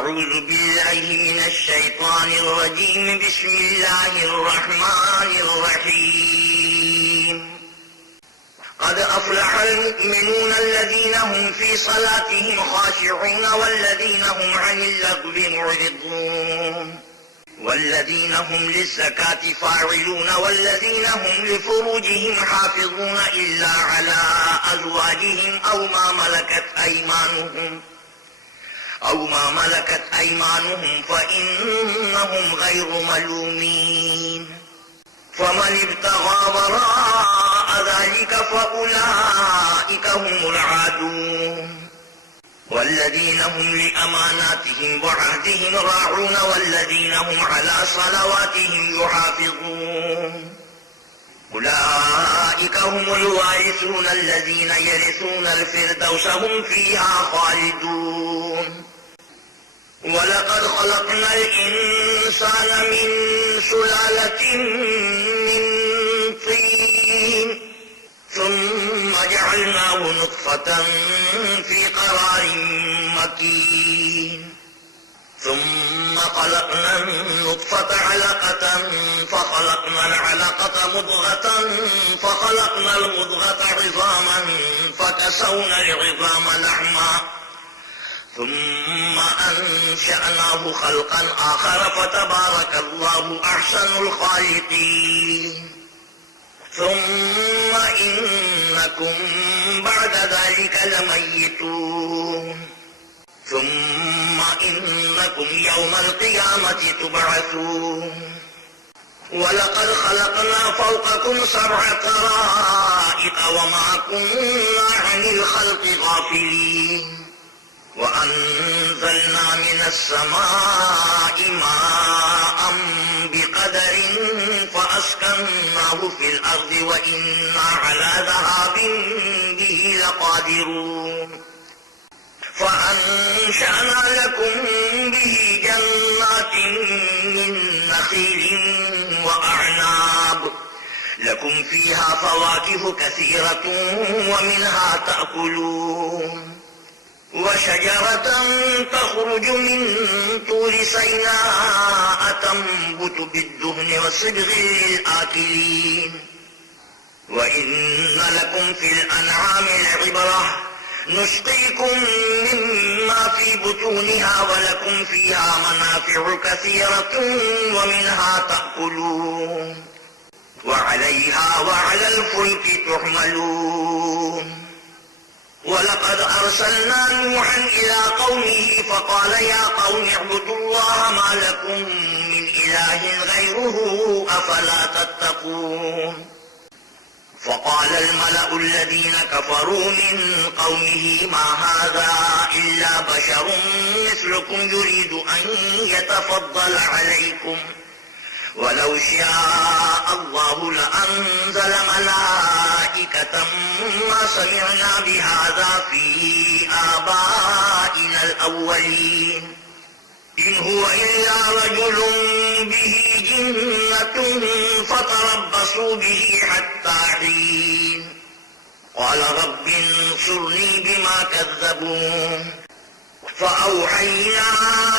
أعوذ بالله من الشيطان الرجيم. بسم الله الرحمن الرحيم. قد أفلح المؤمنون الذين هم في صلاتهم خاشعون والذين هم عن اللغو معرضون والذين هم للزكاة فاعلون والذين هم لفروجهم حافظون إلا على أزواجهم أو ما ملكت أيمانهم فإنهم غير ملومين. فمن ابتغى وراء ذلك فأولئك هم العادون والذين هم لأماناتهم وعهدهم راعون والذين هم على صلواتهم يحافظون. أولئك هم الوارثون الذين يرثون الفردوس هم فيها خالدون. وَلَقَدْ خَلَقْنَا الْإِنسَانَ مِنْ سُلَالَةٍ مِّنْ طِينٍ ثُمَّ جَعَلْنَاهُ نُطْفَةً فِي قَرَارٍ مَّكِينٍ ثُمَّ خَلَقْنَا النُّطْفَةَ عَلَقَةً فَخَلَقْنَا الْعَلَقَةَ مُضْغَةً فَخَلَقْنَا الْمُضْغَةَ عِظَامًا فَكَسَوْنَا الْعِظَامَ لَحْمًا ثم أنشأناه خلقا آخر فتبارك الله أحسن الخالقين. ثم إنكم بعد ذلك لميتون ثم إنكم يوم القيامة تبعثون. ولقد خلقنا فوقكم 7 طرائق وما كنا عن الخلق غافلين. وأنزلنا من السماء ماء بقدر فأسكناه في الأرض وإنا على ذهاب به لقادرون. فأنشأنا لكم به جنات من نخيل وأعناب لكم فيها فواكه كثيرة ومنها تأكلون. وشجرة تخرج من طور سيناء تنبت بالدهن وصبغ للآكلين. وإن لكم في الأنعام لعبرة نسقيكم مما في بطونها ولكم فيها منافع كثيرة ومنها تأكلون وعليها وعلى الفلك تحملون. ولقد أرسلنا نوحا إلى قومه فقال يا قوم اعبدوا الله ما لكم من إله غيره أفلا تتقون. فقال الملأ الذين كفروا من قومه ما هذا إلا بشر مثلكم يريد أن يتفضل عليكم ولو شاء الله لأنزل ملائكة ما سمعنا بهذا في آبائنا الأولين إن هو إلا رجل به جنة فتربصوا به حتى حين. قال رب انصرني بما كذبون. فأوحينا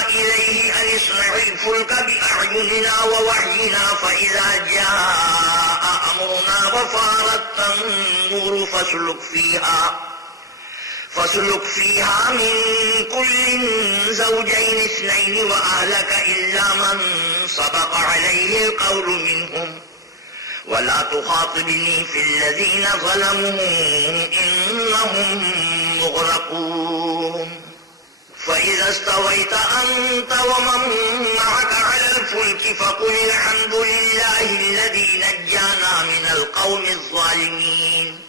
إليه أن اصنع الفلك بأعيننا ووحينا فإذا جاء أمرنا وفارت النور فاسلك فيها من كل زوجين 2 وأهلك إلا من سبق عليه القول منهم ولا تخاطبني في الذين ظلموا إنهم مغرقون. فإذا استويت أنت ومن معك على الفلك فقل الحمد لله الذي نجانا من القوم الظالمين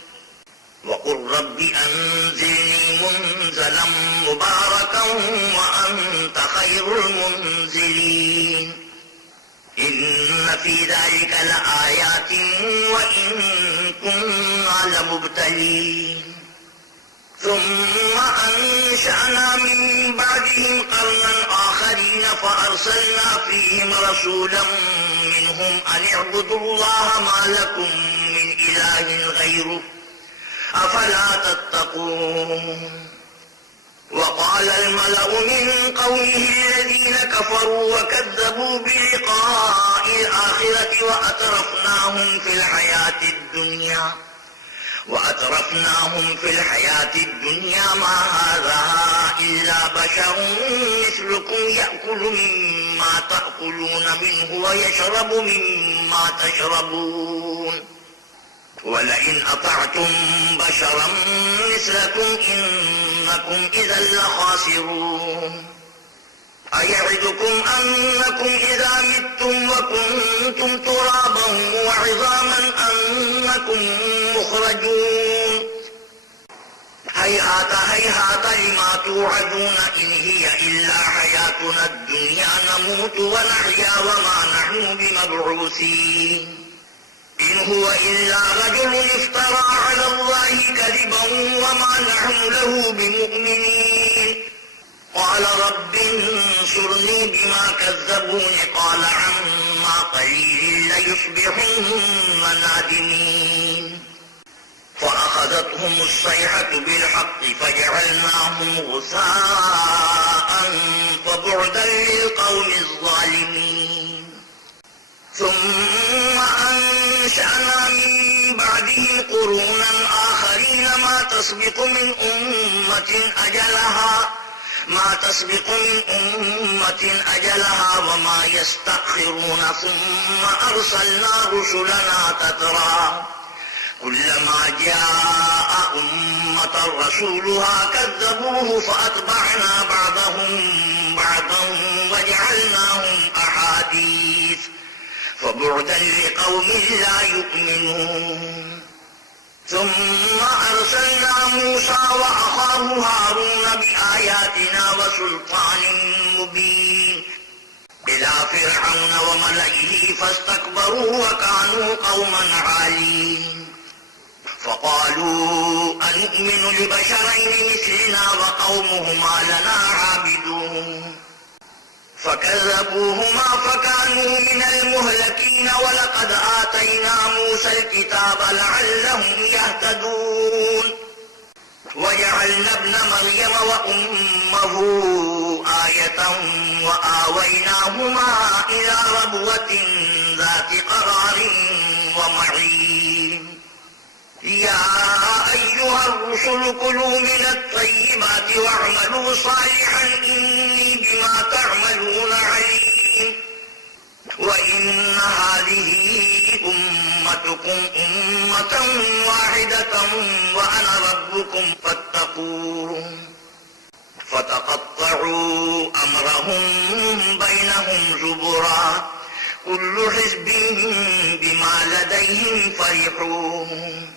وقل رب أنزلني منزلا مباركا وأنت خير المنزلين. إن في ذلك لآيات وإن كنا لمبتلين. ثم أنشأنا من بعدهم قرنا آخرين فأرسلنا فيهم رسولا منهم أن اعبدوا الله ما لكم من إله غيره أفلا تتقون. وقال الملأ من قومه الذين كفروا وكذبوا بلقاء الآخرة وأترفناهم في الحياة الدنيا ما هذا إلا بشر مثلكم يأكل مما تأكلون منه ويشرب مما تشربون ولئن أطعتم بشرا مثلكم إنكم إذا لخاسرون أيعدكم أنكم إذا متم وكنتم ترابا وعظاما أنكم مخرجون هيهات هيهات لما توعدون إن هي إلا حياتنا الدنيا نموت ونحيا وما نحن بمبعوثين إن هو إلا رجل افترى على الله كذبا وما نحن له بمؤمنين قال رب انصرني بما كذبون قال عما قليل ليصبحن نادمين فأخذتهم الصيحة بالحق فجعلناهم غثاء فبعدا للقوم الظالمين ثم أنشأنا من بعدهم قرونا آخرين ما تسبق من أمة أجلها وما يستأخرون ثم أرسلنا رسلنا تترى كلما جاء أمة رسولها كذبوه فأتبعنا بعضهم بعضا وجعلناهم أحاديث فبعدا لقوم لا يؤمنون ثم أرسلنا موسى وأخاه هارون بآياتنا وسلطان مبين إلى فرعون وملئه فاستكبروا وكانوا قوما عالين فقالوا أنؤمن لبشرين مثلنا وقومهما لنا عابدون فكذبوهما فكانوا من المهلكين ولقد آتينا موسى الكتاب لعلهم يهتدون وجعلنا ابن مريم وأمه آية وآويناهما إلى ربوة ذات قرار ومعين يا أيها الرسل كلوا من الطيبات واعملوا صالحا إني بما تعملون عليم وإن هذه أمتكم أمة واحدة وأنا ربكم فاتقون فتقطعوا أمرهم بينهم زبرا كل حزب بما لديهم فرحون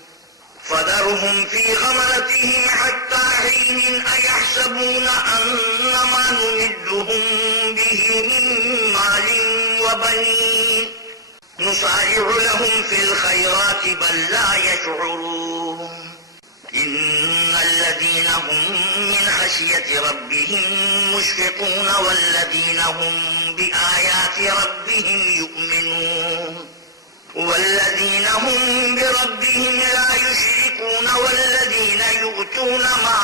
فذرهم في غمرتهم حتى حين أيحسبون أن ما نمدهم به من مال وبنين نسارع لهم في الخيرات بل لا يشعرون إن الذين هم من خشية ربهم مشفقون والذين هم بآيات ربهم يؤمنون والذين هم بربهم لا يشركون والذين يؤتون ما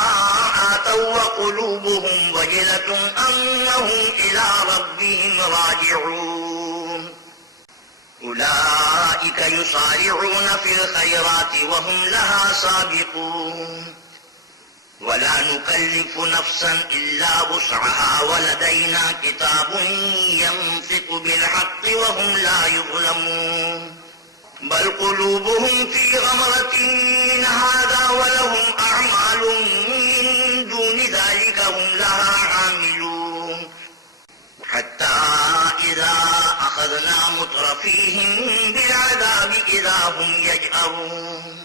آتوا وقلوبهم وجلة أنهم إلى ربهم راجعون أولئك يسارعون في الخيرات وهم لها سابقون ولا نكلف نفسا إلا وسعها ولدينا كتاب ينطق بالحق وهم لا يظلمون بل قلوبهم في غمرة من هذا ولهم أعمال من دون ذلك هم لها عاملون حتى إذا أخذنا مترفيهم بالعذاب إذا هم يجأرون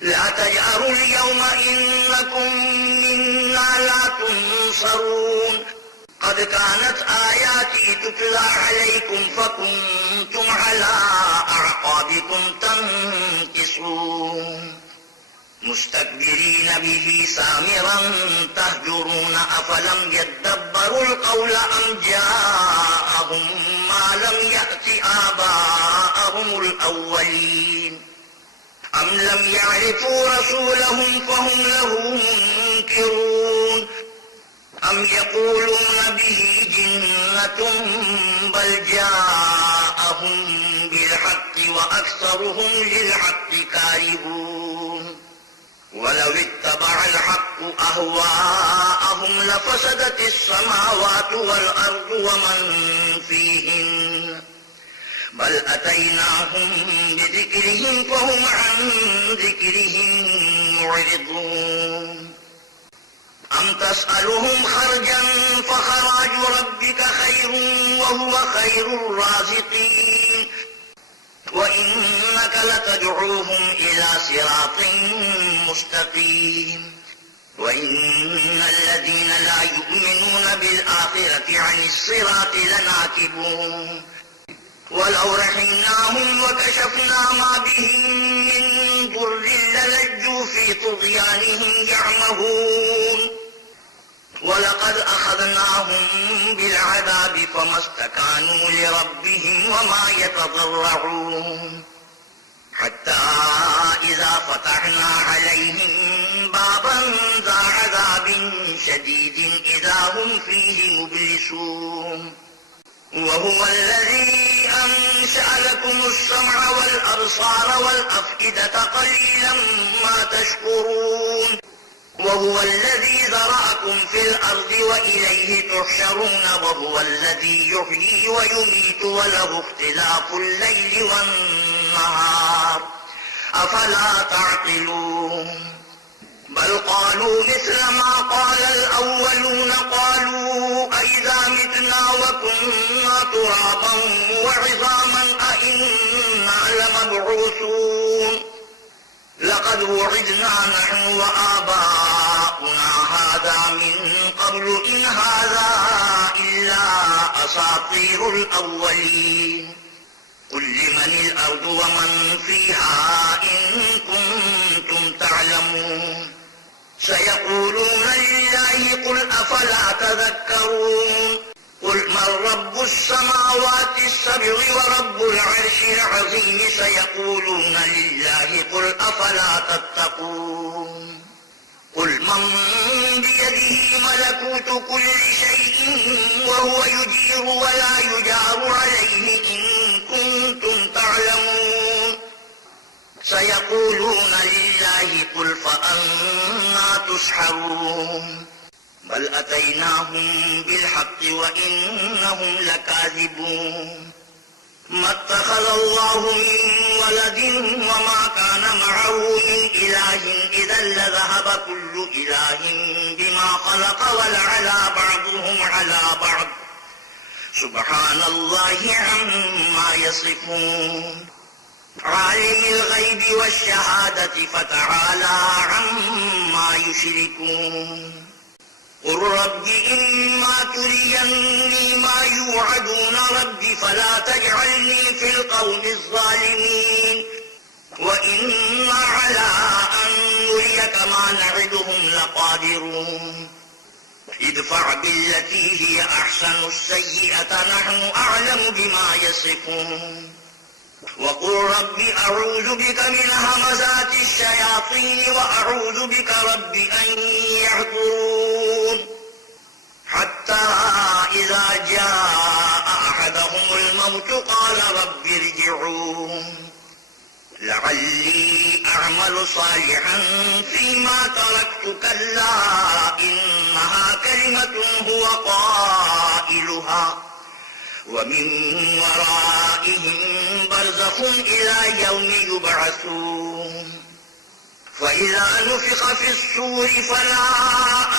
لا تجأروا اليوم إنكم منا لا تنصرون قد كانت آياتي تتلى عليكم فكنتم على أعقابكم تنكصون مستكبرين به سامرا تهجرون أفلم يدبروا القول أم جاءهم ما لم يأت آباءهم الأولين أم لم يعرفوا رسولهم فهم له منكرون أم يقولون به جنة بل جاءهم بالحق وأكثرهم للحق كارهون ولو اتبع الحق أهواءهم لفسدت السماوات والأرض ومن فيهن بل أتيناهم بذكرهم فهم عن ذكرهم معرضون أم تسألهم خرجا فخراج ربك خير وهو خير الرازقين وإنك لتدعوهم إلى صراط مستقيم وإن الذين لا يؤمنون بالآخرة عن الصراط لناكبون ولو رحمناهم وكشفنا ما بهم من ضر للجوا في طغيانهم يعمهون ولقد أخذناهم بالعذاب فما استكانوا لربهم وما يتضرعون حتى إذا فتحنا عليهم بابا ذا عذاب شديد إذا هم فيه مبلسون وهو الذي أنشأ لكم السمع والأبصار والأفئدة قليلا ما تشكرون وهو الذي ذرأكم في الأرض وإليه تحشرون وهو الذي يحيي ويميت وله اختلاف الليل والنهار أفلا تعقلون بل قالوا مثل ما قال الأولون قالوا أئذا متنا وكنا ترابا وعظاما أئنا لمبعوثون لقد وعدنا نحن وآباؤنا هذا من قبل إن هذا إلا أساطير الأولين قل لمن الأرض ومن فيها إن كنتم تعلمون سيقولون لله قل أفلا تذكرون قل من رب السماوات السبع ورب العرش العظيم سيقولون لله قل أفلا تتقون قل من بيده ملكوت كل شيء وهو يجير ولا يجار عليه إن كنتم تعلمون سيقولون لله قل فأنى تسحرون بل أتيناهم بالحق وإنهم لكاذبون ما اتخذ الله من ولد وما كان معه من إله إذا لذهب كل إله بما خلق ولعلى بعضهم على بعض سبحان الله عما يصفون عالم الغيب والشهادة فتعالى عما يشركون قل رب إما تريني ما يوعدون رب فلا تجعلني في القوم الظالمين وإنا على أن نريك ما نعدهم لقادرون ادفع بالتي هي أحسن السيئة نحن أعلم بما يصفون وقل رب أعوذ بك من همزات الشياطين وأعوذ بك رب أن يحضرون حتى إذا جاء أحدهم الموت قال رب ارجعون لعلي أعمل صالحا فيما تركت كلا إنها كلمة هو قائلها ومن ورائهم برزخ إلى يوم يبعثون فإذا نفخ في الصور فلا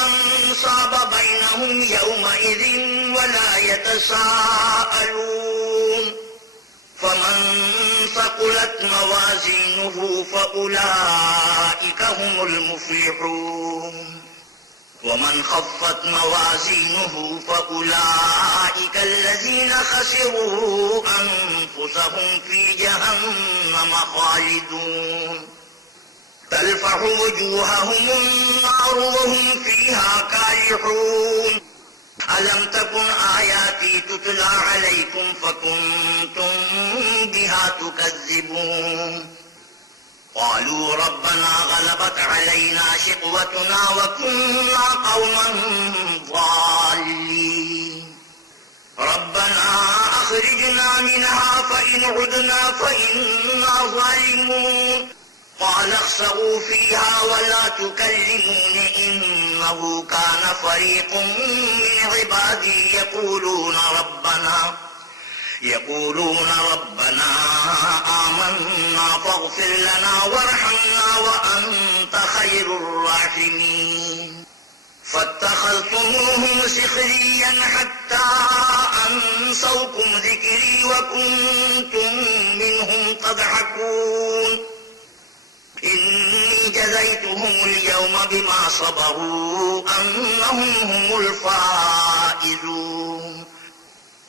أنصاب بينهم يومئذ ولا يتساءلون فمن ثقلت موازينه فأولئك هم المفلحون ومن خفت موازينه فأولئك الذين خسروا أنفسهم في جهنم خالدون تلفح وجوههم النار وهم فيها كالحون ألم تكن آياتي تتلى عليكم فكنتم بها تكذبون قالوا ربنا غلبت علينا شقوتنا وكنا قوما ضالين ربنا أخرجنا منها فإن عدنا فإنا ظالمون قال اخسئوا فيها ولا تكلمون إنه كان فريق من عبادي يقولون ربنا آمنا فاغفر لنا وارحمنا وأنت خير الراحمين فاتخذتموهم سخريا حتى أنسوكم ذكري وكنتم منهم تضحكون إني جزيتهم اليوم بما صبروا أنهم هم الفائزون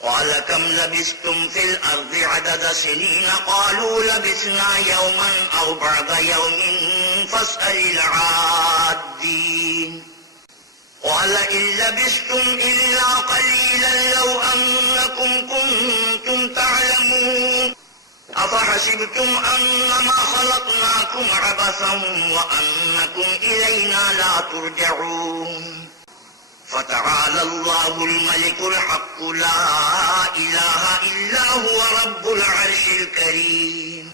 قال كم لبثتم في الأرض عدد سنين قالوا لبثنا يوما أو بعض يوم فاسأل العادين قال إن لبثتم إلا قليلا لو أنكم كنتم تعلمون أفحسبتم أنما خلقناكم عبثا وأنكم إلينا لا ترجعون فتعالى الله الملك الحق لا إله إلا هو رب العرش الكريم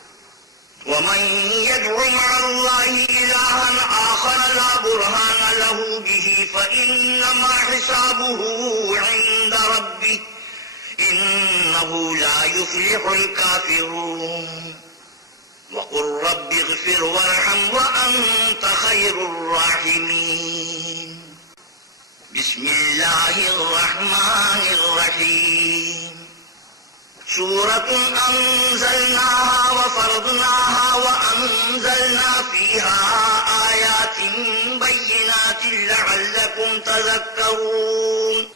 ومن يدع مع الله إلها آخر لا برهان له به فإنما حسابه عند ربه إنه لا يفلح الكافرون وقل رب اغفر وارحم وأنت خير الراحمين بسم الله الرحمن الرحيم سورة أنزلناها وفرضناها وأنزلنا فيها آيات بينات لعلكم تذكرون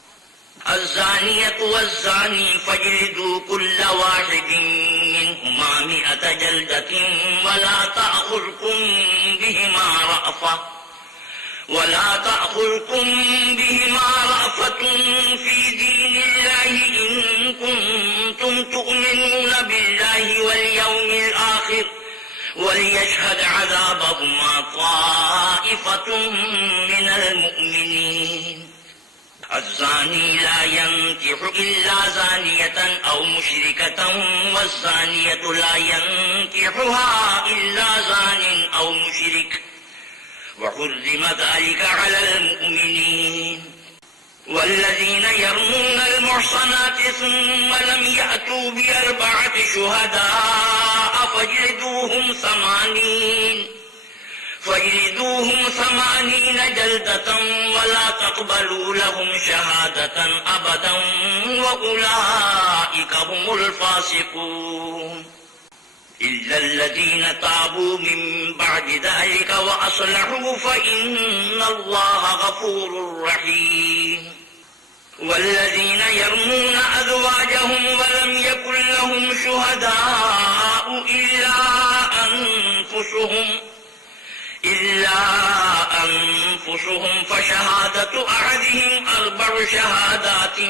الزانية والزاني فاجلدوا كل واحد منهما 100 جلدة ولا تأخذكم بهما رأفة في دين الله إن كنتم تؤمنون بالله واليوم الآخر وليشهد عذابهما طائفة من المؤمنين الزاني لا ينكح إلا زانية أو مشركة والزانية لا ينكحها إلا زان أو مشرك وحرم ذلك على المؤمنين والذين يرمون المحصنات ثم لم يأتوا ب4 شهداء فاجلدوهم 80 جلدة ولا تقبلوا لهم شهادة أبدا وأولئك هم الفاسقون إلا الذين تابوا من بعد ذلك وأصلحوا فإن الله غفور رحيم والذين يرمون أزواجهم ولم يكن لهم شهداء إلا أنفسهم فشهادة أحدهم 4 شهادات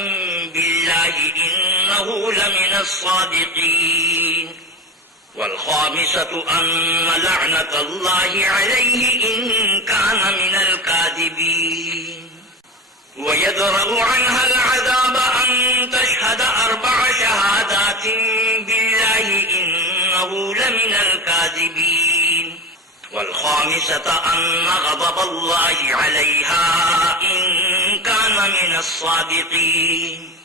بالله إنه لمن الصادقين والخامسة أن لعنة الله عليه إن كان من الكاذبين ويدرأ عنها العذاب أن تشهد 4 شهادات بالله إنه لمن الكاذبين والخامسة أن غضب الله عليها إن كان من الصادقين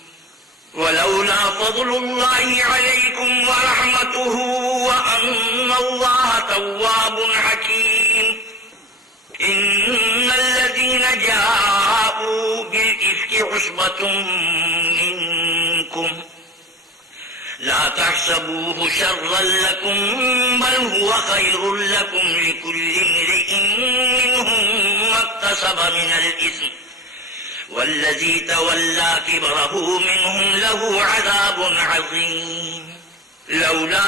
ولولا فضل الله عليكم ورحمته وأن الله تواب حكيم إن الذين جاءوا بالإفك عصبة منكم لا تحسبوه شرا لكم بل هو خير لكم لكل امرئ منهم ما اكتسب من الإثم والذي تولى كبره منهم له عذاب عظيم لولا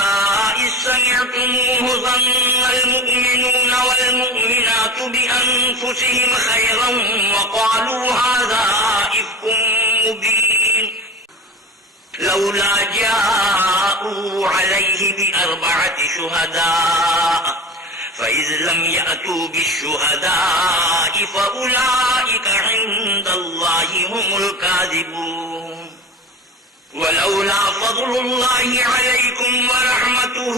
إذ سمعتموه ظن المؤمنون والمؤمنات بأنفسهم خيرا وقالوا هذا إفك مبين لولا جاءوا عليه ب4 شهداء فإذ لم يأتوا بالشهداء فأولئك عند الله هم الكاذبون ولولا فضل الله عليكم ورحمته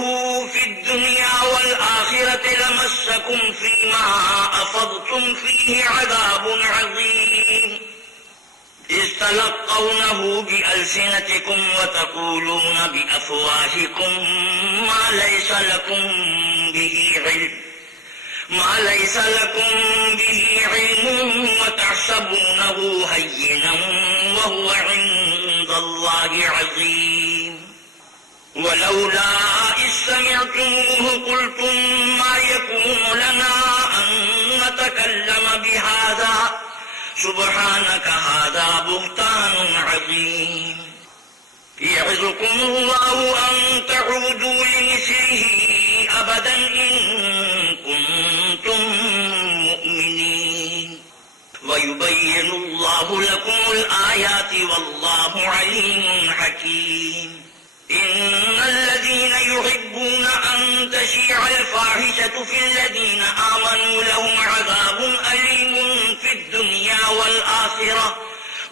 في الدنيا والآخرة لمسكم فيما أفضتم فيه عذاب عظيم إذ تلقونه بألسنتكم وتقولون بأفواهكم ما ليس لكم به علم وتحسبونه هينا وهو عند الله عظيم ولولا إذ سمعتموه قلتم ما يكون لنا أن نتكلم بهذا سبحانك هذا بهتان عظيم يعظكم الله أن تعودوا لمثله أبدا إن كنتم مؤمنين ويبين الله لكم الآيات والله عليم حكيم إن الذين يحبون أن تشيع الفاحشة في الذين آمنوا لهم عذاب أليم في الدنيا والآخرة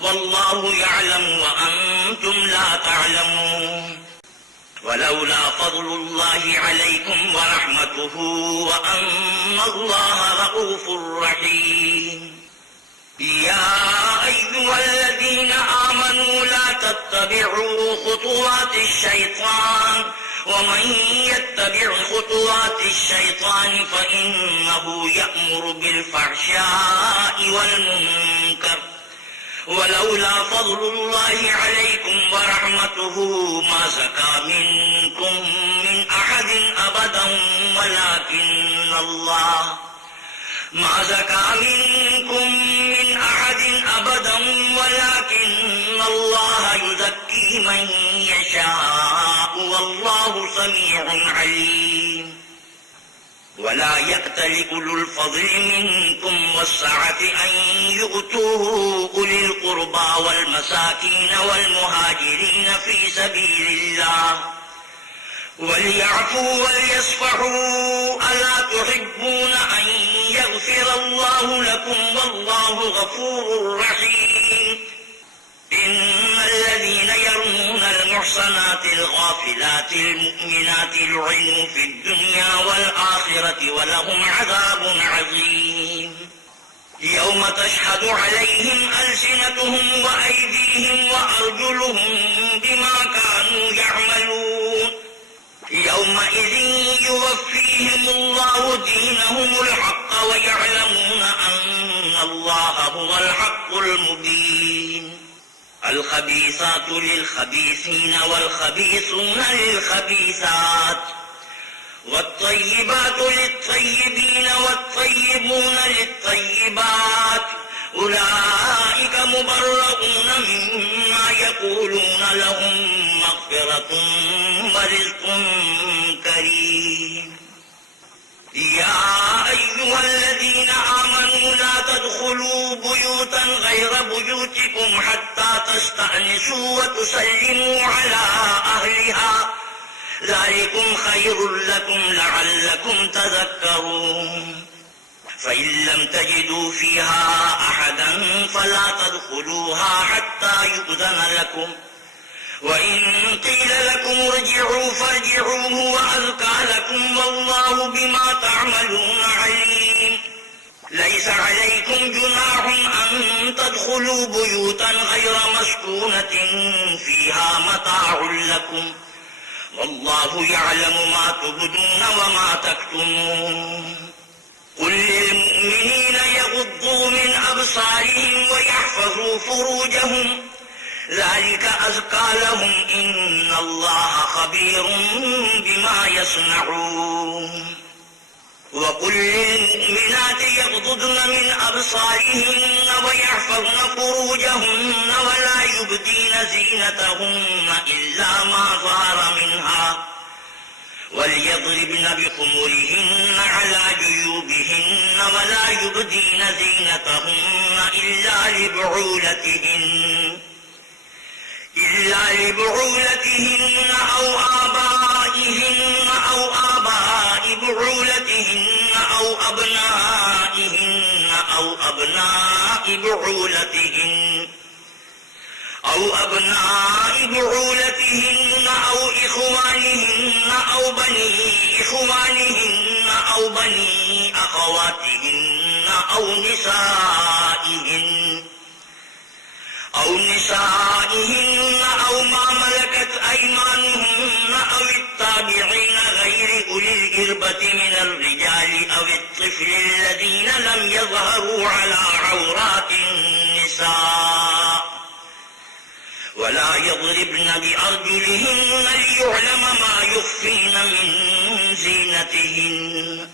والله يعلم وأنتم لا تعلمون ولولا فضل الله عليكم ورحمته وأن الله رؤوف رحيم يا أيها الذين آمنوا لا تتبعوا خطوات الشيطان ومن يتبع خطوات الشيطان فإنه يأمر بالفحشاء والمنكر ولولا فضل الله عليكم ورحمته ما زكى منكم من أحد أبدا ولكن الله يزكي من يشاء والله سميع عليم ولا يأتل أولو الفضل منكم والسعة أن يؤتوا أولي القربى والمساكين والمهاجرين في سبيل الله وليعفوا وليصفحوا ألا تحبون أن يغفر الله لكم والله غفور رحيم إن الذين يرمون المحصنات الغافلات المؤمنات لعنوا في الدنيا والآخرة ولهم عذاب عظيم يوم تشهد عليهم ألسنتهم وأيديهم وأرجلهم بما كانوا يعملون يومئذ يوفيهم الله دينهم الحق ويعلمون أن الله هو الحق المبين الخبيثات للخبيثين والخبيثون للخبيثات والطيبات للطيبين والطيبون للطيبات أولئك مبرؤون مما يقولون لهم مغفرة ورزق كريم يا أيها الذين آمنوا لا تدخلوا بيوتا غير بيوتكم حتى تستأنسوا وتسلموا على أهلها ذلكم خير لكم لعلكم تذكرون فإن لم تجدوا فيها أحدا فلا تدخلوها حتى يؤذن لكم وإن قيل لكم ارجعوا فارجعوا هو أزكى لكم والله بما تعملون عليم ليس عليكم جناح أن تدخلوا بيوتا غير مسكونة فيها متاع لكم والله يعلم ما تبدون وما تكتمون قل للمؤمنين يغضوا من أبصارهم ويحفظوا فروجهم ذلك أزكى لهم إن الله خبير بما يصنعون وقل للمؤمنات يغضضن من أبصارهن ويحفظن فروجهن ولا يبدين زينتهن إلا ما ظهر منها وليضربن بخمرهن على جيوبهن ولا يبدين زينتهن إلا لبعولتهن أو آبائهن أو آباء بعولتهن أو أبنائهن أو أبناء بعولتهن أو إخوانهن أو بني إخوانهن أو بني أخواتهن أو نسائهن أو ما ملكت أيمانهن أو التابعين غير أولي الإربة من الرجال أو الطفل الذين لم يظهروا على عورات النساء ولا يضربن بأرجلهن ليعلم ما يخفين من زينتهن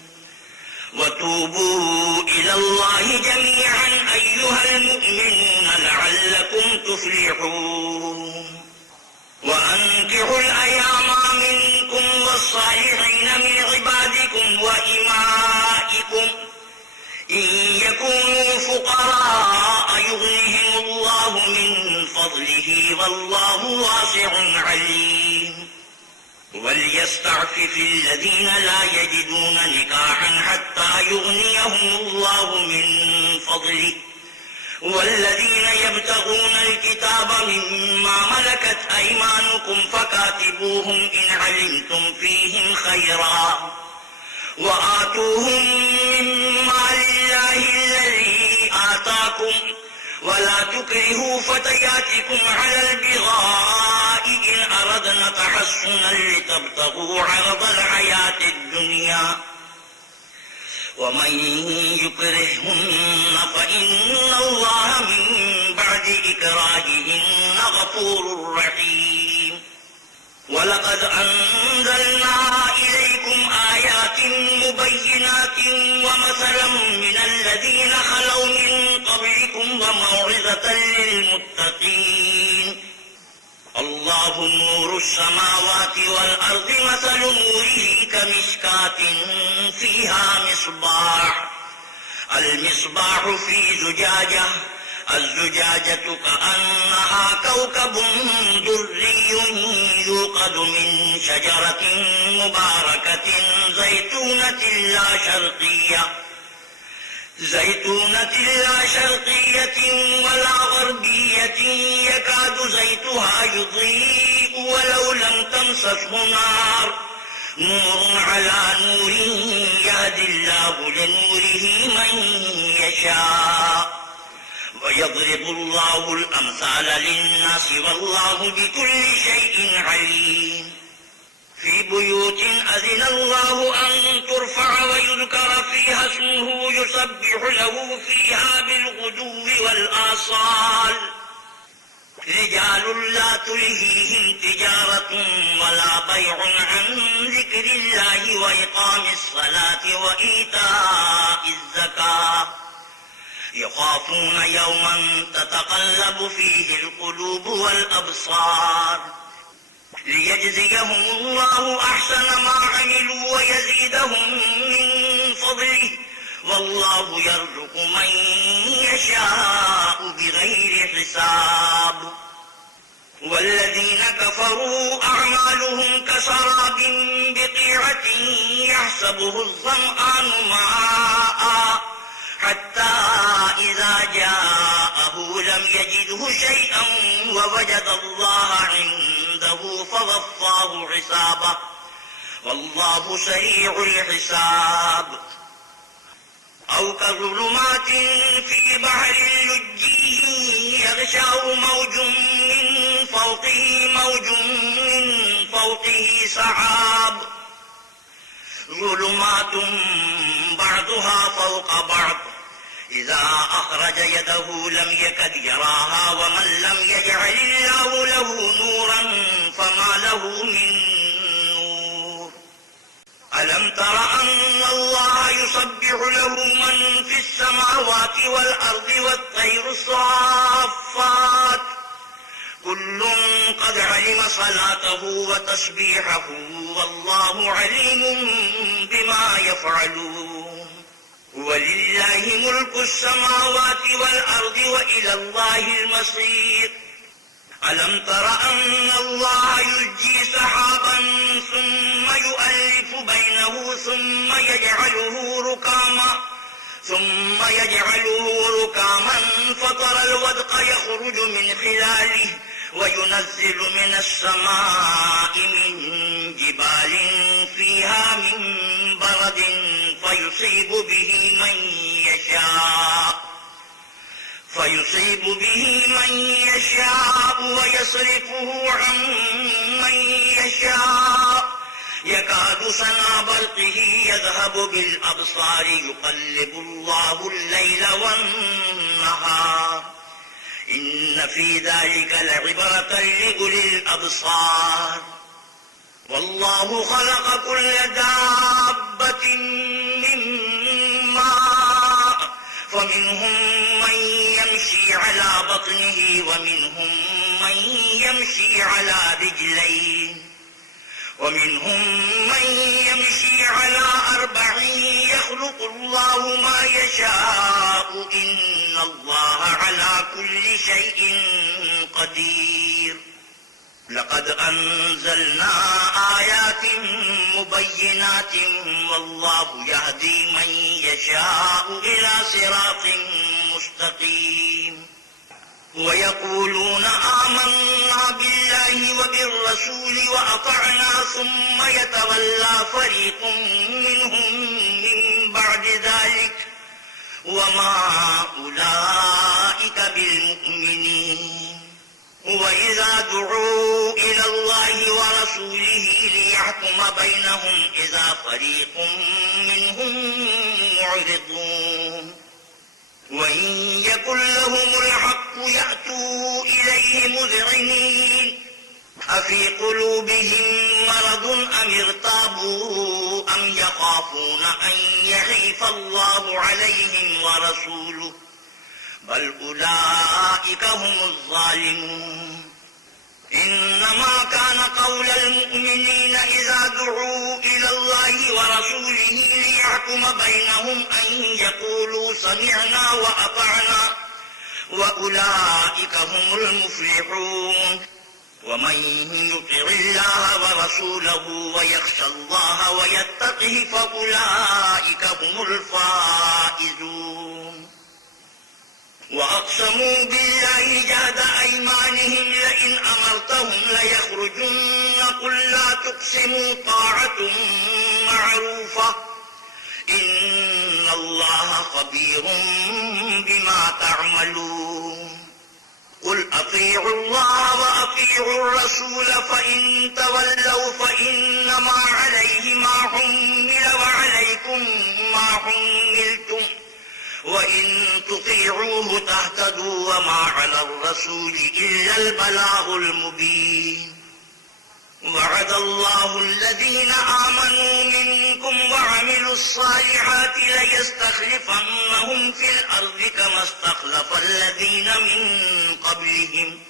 وتوبوا إلى الله جميعا أيها المؤمنون لعلكم تفلحون وأنكحوا الأيام منكم والصالحين من عبادكم وإمائكم إن يكونوا فقراء يغنهم الله من فضله والله واسع عليم وليستعفف الذين لا يجدون نكاحا حتى يغنيهم الله من فضله والذين يبتغون الكتاب مما ملكت أيمانكم فكاتبوهم إن علمتم فيهم خيرا وآتوهم مما لله الذي آتاكم ولا تكرهوا فتياتكم على البغاء إن أردنا تحصنا لتبتغوا عرض الحياة الدنيا ومن يكرهن فإن الله من بعد إكراههن غفور رحيم وَلَقَدْ أَنزَلْنَا إِلَيْكُمْ آيَاتٍ مُبَيِّنَاتٍ وَمَثَلًا مِنَ الَّذِينَ خَلَوْا مِن قَبْلِكُمْ وَمَوْعِظَةً لِّلْمُتَّقِينَ اللَّهُ نُورُ السَّمَاوَاتِ وَالْأَرْضِ مَثَلُ نُورِهِ كَمِشْكَاةٍ فِيهَا مِصْبَاحٌ الْمِصْبَاحُ فِي زُجَاجَةٍ الزجاجة كأنها كوكب دري يوقد من شجرة مباركة زيتونة لا شرقية ولا غربية يكاد زيتها يضيء ولو لم تمسسه نار نور على نور يهدي الله لنوره من يشاء ويضرب الله الأمثال للناس والله بكل شيء عليم في بيوت أذن الله أن ترفع ويذكر فيها اسمه يسبح له فيها بالغدو والآصال رجال لا تلهيهم تجارة ولا بيع عن ذكر الله وإقام الصلاة وإيتاء الزكاة يخافون يوما تتقلب فيه القلوب والأبصار ليجزيهم الله أحسن ما عملوا ويزيدهم من فضله والله يرزق من يشاء بغير حساب والذين كفروا أعمالهم كسراب بقيعة يحسبه الظمآن ماء حتى إذا جاءه لم يجده شيئا ووجد الله عنده فوفاه حسابه والله سريع الحساب أو كظلمات في بحر لجي يغشاه موج من فوقه سحاب ظلمات بعضها فوق بعض إذا أخرج يده لم يكد يراها ومن لم يجعل الله له نورا فما له من نور ألم تر أن الله يسبح له من في السماوات والأرض والطير الصافات كل قد علم صلاته وتسبيحه والله عليم بما يفعلون ولله ملك السماوات والأرض وإلى الله المصير ألم تر أن الله يزجي سحابا ثم يؤلف بينه ثم يجعله ركاما فترى الودق يخرج من خلاله وينزل من السماء من جبال فيها من برد فيصيب به من يشاء ويصرفه عن من يشاء يكاد سنا برقه يذهب بالأبصار يقلب الله الليل والنهار إن في ذلك لعبرة لأولي الأبصار والله خلق كل دابة من ماء فمنهم من يمشي على بطنه ومنهم من يمشي على رجلين ومنهم من يمشي على 4 يخلق الله ما يشاء إن الله على كل شيء قدير لقد أنزلنا آيات مبينات والله يهدي من يشاء إلى صراط مستقيم ويقولون آمنا بالله وبالرسول وأطعنا ثم يتولى فريق منهم من بعد ذلك وما أولئك بالمؤمنين وإذا دعوا إلى الله ورسوله ليحكم بينهم إذا فريق منهم معرضون وإن يكن لهم الحق يأتوا إليه مذعنين أفي قلوبهم مرض أم ارتابوا أم يخافون أن يحيف الله عليهم ورسوله بل أولئك هم الظالمون إنما كان قول المؤمنين إذا دعوا إلى الله ورسوله ليحكم بينهم أن يقولوا سمعنا وأطعنا وأولئك هم المفلحون ومن يطع الله ورسوله ويخشى الله ويتقه فأولئك هم الفائزون وأقسموا بالله جهد أيمانهم لئن أمرتهم ليخرجن قل لا تقسموا طاعة معروفة إن الله خبير بما تعملون قل أطيعوا الله وأطيعوا الرسول فإن تولوا فإنما عليه ما حمل وعليكم ما حملتم وإن تطيعوه تهتدوا وما على الرسول إلا البلاغ المبين وعد الله الذين آمنوا منكم وعملوا الصالحات ليستخلفنهم في الأرض كما استخلف الذين من قبلهم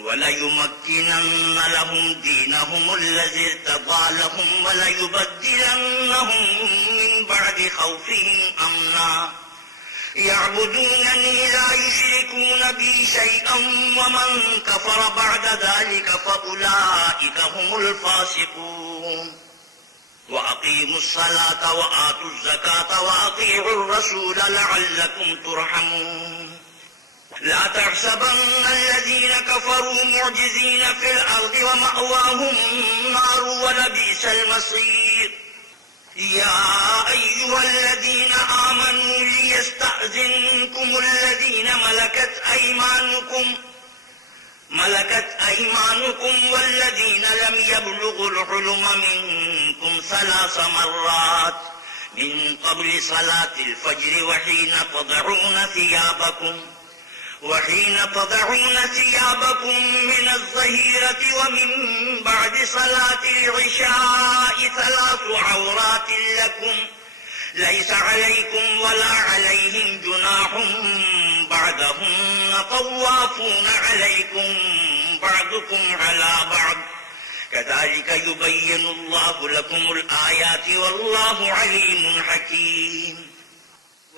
وليمكنن لهم دينهم الذي ارتضى لهم وليبدلنهم من بعد خوفهم أمنا يعبدونني لا يشركون بي شيئا ومن كفر بعد ذلك فأولئك هم الفاسقون وأقيموا الصلاة وآتوا الزكاة وأطيعوا الرسول لعلكم ترحمون لا تحسبن الذين كفروا معجزين في الأرض ومأواهم النار ولبئس المصير يا أيها الذين آمنوا ليستأذنكم الذين ملكت أيمانكم والذين لم يبلغوا الحلم منكم 3 مرات من قبل صلاة الفجر وحين تضعون ثيابكم من الظهيرة ومن بعد صلاة العشاء 3 عورات لكم ليس عليكم ولا عليهم جناح بعدهن طوافون عليكم بعضكم على بعض كذلك يبين الله لكم الآيات والله عليم حكيم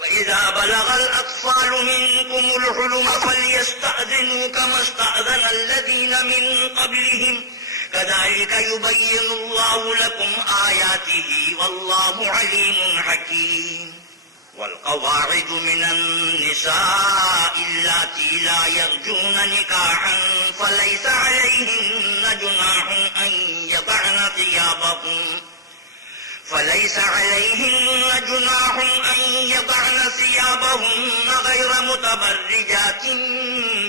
وإذا بلغ الأطفال منكم الحلم فليستأذنوا كما استأذن الذين من قبلهم كذلك يبين الله لكم آياته والله عليم حكيم. والقواعد من النساء اللاتي لا يرجون نكاحا فليس عليهن جناح أن يضعن ثيابهن غير متبرجات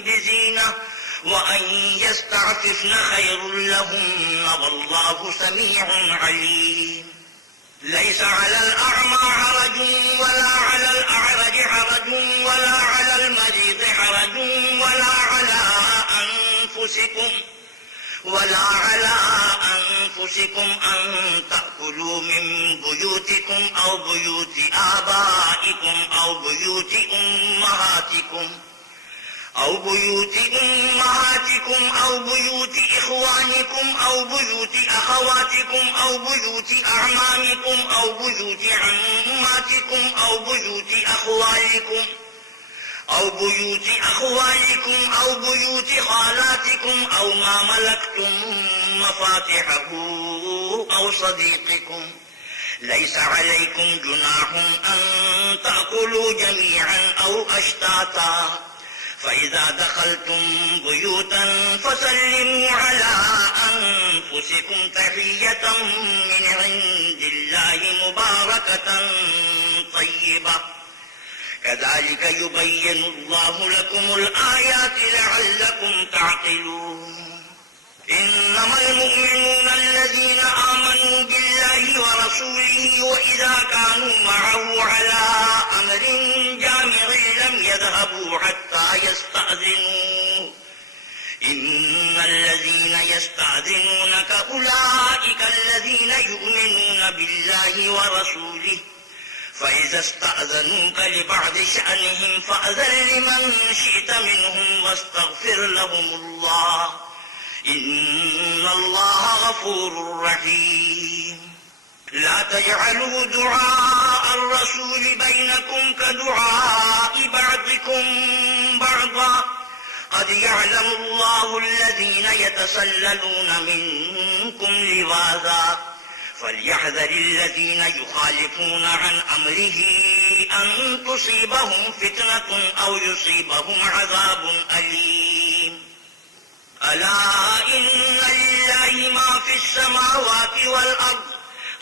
بزينة وأن يستعففن خير لهن والله سميع عليم. ليس على الأعمى حرج ولا على الأعرج حرج ولا على المريض حرج ولا على أنفسكم أن تأكلوا من بيوتكم أو بيوت آبائكم أو بيوت أمهاتكم أو بيوت إخوانكم أو بيوت أخواتكم أو بيوت أعمامكم أو بيوت عماتكم أو بيوت أخوالكم أو بيوت خالاتكم أو ما ملكتم مفاتحه أو صديقكم. ليس عليكم جناح أن تأكلوا جميعا أو أشتاتا. فإذا دخلتم بيوتا فسلموا على أنفسكم تحية من عند الله مباركة طيبة كذلك يبين الله لكم الآيات لعلكم تعقلون. إنما المؤمنون الذين آمنوا بالله ورسوله وإذا كانوا معه على أمر جامع لم يذهبوا حتى يستأذنوه. إن الذين يستأذنونك أولئك الذين يؤمنون بالله ورسوله فإذا استأذنوك لبعض شأنهم فأذن لمن شئت منهم واستغفر لهم الله إن الله غفور رحيم. لا تجعلوا دعاء الرسول بينكم كدعاء بعضكم بعضا قد يعلم الله الذين يتسللون منكم لواذا فليحذر الذين يخالفون عن أمره أن تصيبهم فتنة أو يصيبهم عذاب أليم. ألا إن لله ما في السماوات والأرض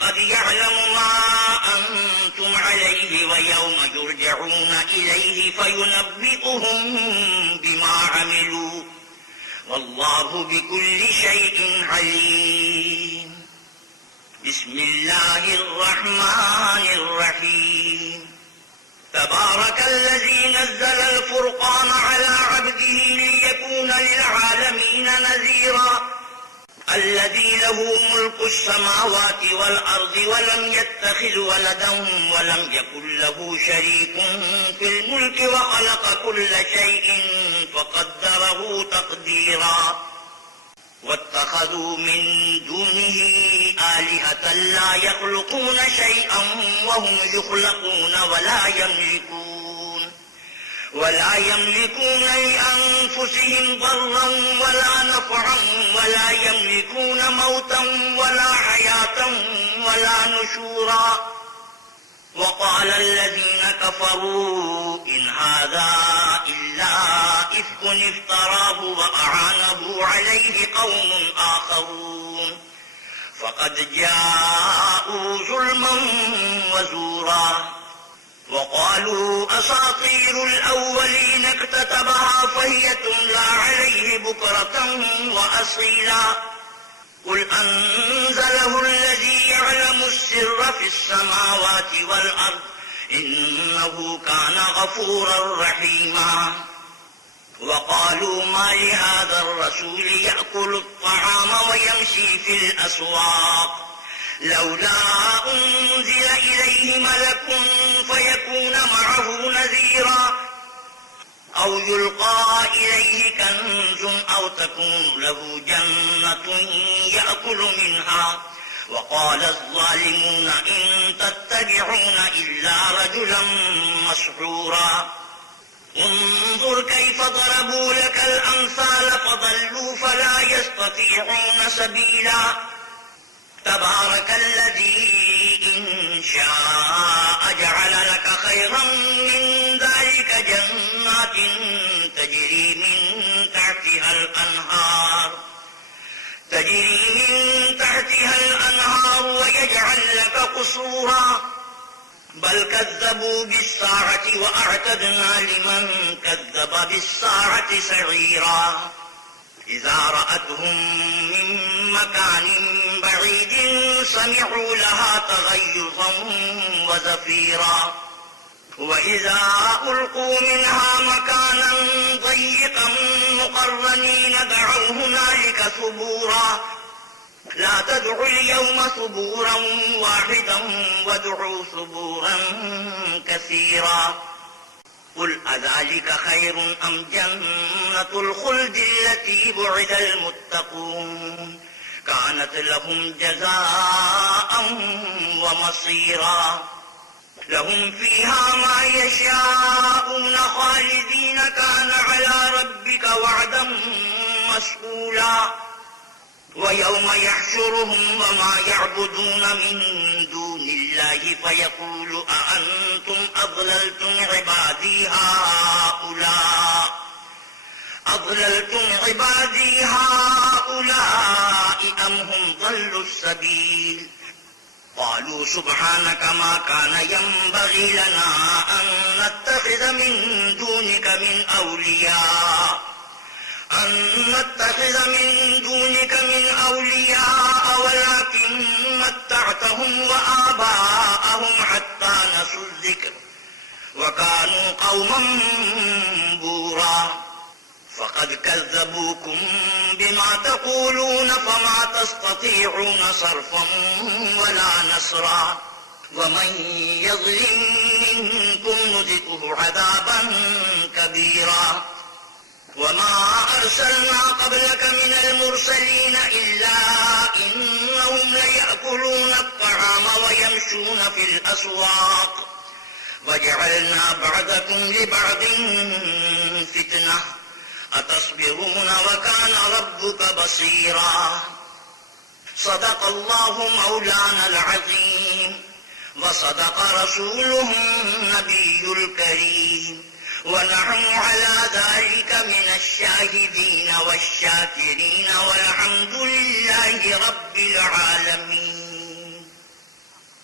قد يعلم ما أنتم عليه ويوم يرجعون إليه فينبئهم بما عملوا والله بكل شيء عليم. بسم الله الرحمن الرحيم. تبارك الذي نزل الفرقان على عبده ليكون للعالمين نذيرا. الذي له ملك السماوات والأرض ولم يتخذ ولدا ولم يكن له شريك في الملك وخلق كل شيء فقدره تقديرا. واتخذوا من دونه آلهة لا يخلقون شيئا وهم يخلقون ولا يملكون لأنفسهم ضرا ولا نفعا ولا يملكون موتا ولا حياة ولا نشورا. وقال الذين كفروا إن هذا إلا إفك افتراه وأعانه عليه قوم آخرون فقد جاءوا ظلما وزورا. وقالوا أساطير الأولين اكتتبها فهي تملى عليه بكرة وأصيلا. قل أنزله الذي يعلم السر في السماوات والأرض إنه كان غفورا رحيما. وقالوا ما لهذا الرسول يأكل الطعام ويمشي في الأسواق لولا أنزل إليه ملك فيكون معه نذيرا أو يلقى إليه كنز أو تكون له جنة يأكل منها وقال الظالمون إن تتبعون إلا رجلا مسحورا انظر كيف ضربوا لك الأمثال فضلوا فلا يستطيعون سبيلا تبارك الذي إن شاء جعل لك خيرا من ذلك جنات تجري من تحتها الأنهار ويجعل لك قصورا بل كذبوا بالساعة وأعتدنا لمن كذب بالساعة سعيرا إذا رأتهم من مكان بعيد سمعوا لها تغيظا وزفيرا وإذا ألقوا منها مكانا ضيقا مقرنين دعوا هنالك ثبورا لا تدعوا اليوم ثبورا واحدا وادعوا ثبورا كثيرا قل أذلك خير أم جنة الخلد التي بعد المتقون كانت لهم جزاء ومصيرا لهم فيها ما يشاءون خالدين كان على ربك وعدا مسئولا ويوم يحشرهم وما يعبدون من دون الله فيقول أأنتم أضللتم عبادي هؤلاء أم هم ضلوا السبيل قالوا سبحانك ما كان ينبغي لنا أن نتخذ من دونك من أولياء ولكن متعتهم وآباءهم حتى نسوا الذكر وكانوا قوما بورا فقد كذبوكم بما تقولون فما تستطيعون صرفا ولا نصرا ومن يظلم منكم نذقه عذابا كبيرا وما أرسلنا قبلك من المرسلين إلا إنهم ليأكلون الطعام ويمشون في الأسواق وجعلنا بعضكم لبعض فتنة أتصبرون وكان ربك بصيرا صدق الله مولانا العظيم وصدق رسوله النبي الكريم ونحن على ذلك من الشاهدين والشاكرين والحمد لله رب العالمين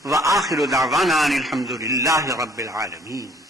وآخر دعوانا الحمد لله رب العالمين.